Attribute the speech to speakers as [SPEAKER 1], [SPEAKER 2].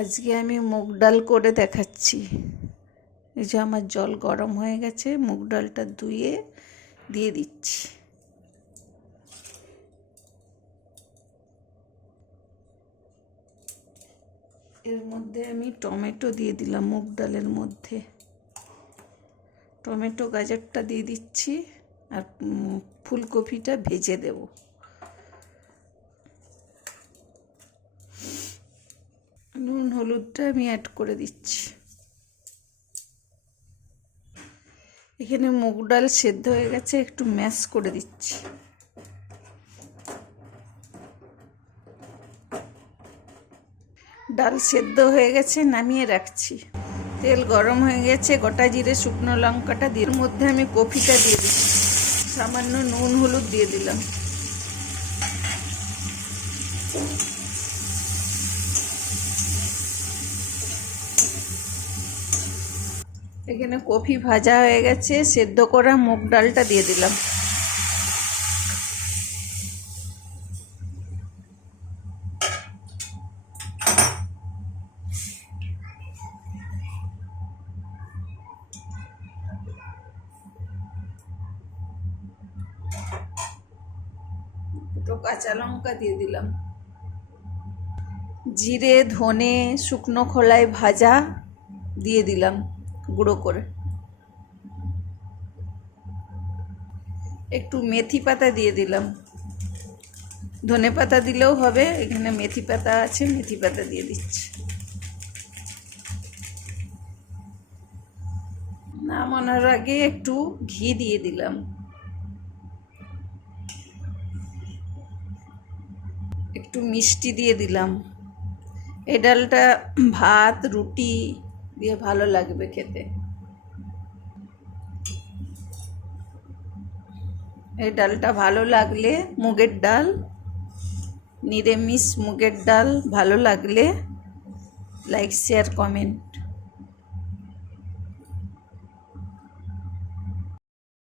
[SPEAKER 1] আজকে আমি মুগ ডাল করে দেখাচ্ছি। এই যে আমার জল গরম হয়ে গেছে, মুগ ডালটা ধুয়ে দিয়ে দিচ্ছি। এর মধ্যে আমি টমেটো দিয়ে দিলাম মুগ ডালের মধ্যে। টমেটো গাজরটা দিয়ে দিচ্ছি আর ফুলকপিটা ভেজে দেব নুন হলুদটা আমি অ্যাড করে দিচ্ছি। এখানে মুগ ডাল সেদ্ধ হয়ে গেছে, একটু ম্যাশ করে দিচ্ছি। ডাল সেদ্ধ হয়ে গেছে, নামিয়ে রাখছি। তেল গরম হয়ে গেছে, গোটা জিরে, শুকনো লঙ্কাটা দিয়ে মধ্যে আমি কফিটা দিয়ে দিচ্ছি। সামান্য নুন, হলুদ দিয়ে দিলাম। এখানে কফি ভাজা হয়ে গেছে, সেদ্ধ করা মুগ ডালটা দিয়ে দিলাম। দুটো কাঁচা লঙ্কা দিয়ে দিলাম। জিরে, ধনে, শুকনো খোলায় ভাজা দিয়ে দিলাম। গুঁড়ো করে। একটু মেথি পাতা দিয়ে দিলাম। ধনে পাতা দিলেও হবে, এখানে মেথি পাতা আছে, মেথি পাতা দিয়ে দিচ্ছি। নামানোর আগে একটু ঘি দিয়ে দিলাম। একটু মিষ্টি দিয়ে দিলাম। এই ডালটা ভাত, রুটি দিয়ে ভালো লাগবে খেতে। এই ডালটা ভালো লাগলে মুগের ডাল, নিরামিষ মুগের ডাল ভালো লাগলে লাইক শেয়ার কমেন্ট